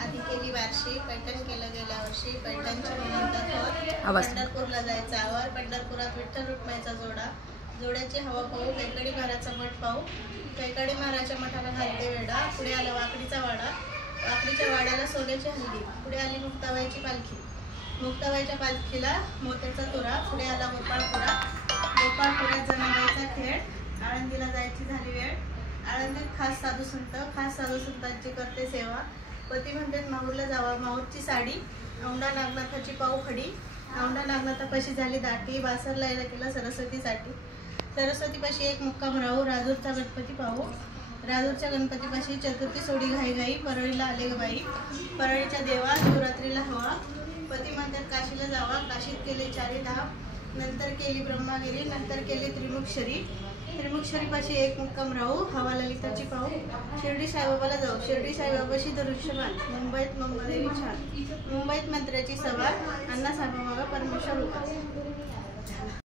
आधी केली बारशी, पैठण केलं गेल्या वर्षी, पैठणची नंतर पंढरपूरला जायचं आवर, पंढरपुरात विठ्ठल रुक्माईचा जोडा, जोड्याची हवा पाहू, कैकडी महाराजचा मठ पाहू, कैकडी महाराजच्या मठाला घालते वेडा, पुढे आला वाकडीचा वाडा, वाकडीच्या वाड्याला सोन्याची हल्ली, पुढे आली मुक्ताबाईची पालखी, मुक्ताबाईच्या पालखीला मोत्याचा तुरा, पुढे आला गोपाळपुरा, गोपाळपुऱ्यात जनाबाईचा खेळ, आळंदीला जायची झाली वेळ, आळंदीत खास साधू संतांची करते सेवा, पती म्हणतात माहूरला जावा, माहूरची साडी, औंढा नागनाथाची पाऊ खडी, औंढा नागनाथापाशी झाली दाटी, बासरला केला सरस्वतीसाठी, सरस्वतीपाशी एक मुक्काम राहू, राजूरचा गणपती पाहू, राजूरच्या गणपतीपाशी चतुर्थी सोडी घाई, परळीला आले ग बाई, परळीच्या देवा शिवरात्रीला हवा, पती म्हणतात काशीला जावा, काशीत केले 4 धाम, नंतर केली ब्रह्मागिरी, नंतर केली त्रिमुक्षरी, त्रिमुक्षरीपाशी एक मुक्काम राहू, हवा ललिताची पाहू, शिर्डी साईबाबाला जाऊ, शिर्डी साईबाबाशी धनुष्यबाण, मुंबईत मंगळदेवी छान, मुंबईत मंत्र्याची सभा, अण्णासाहेबांमागा परमेश्वर उभा.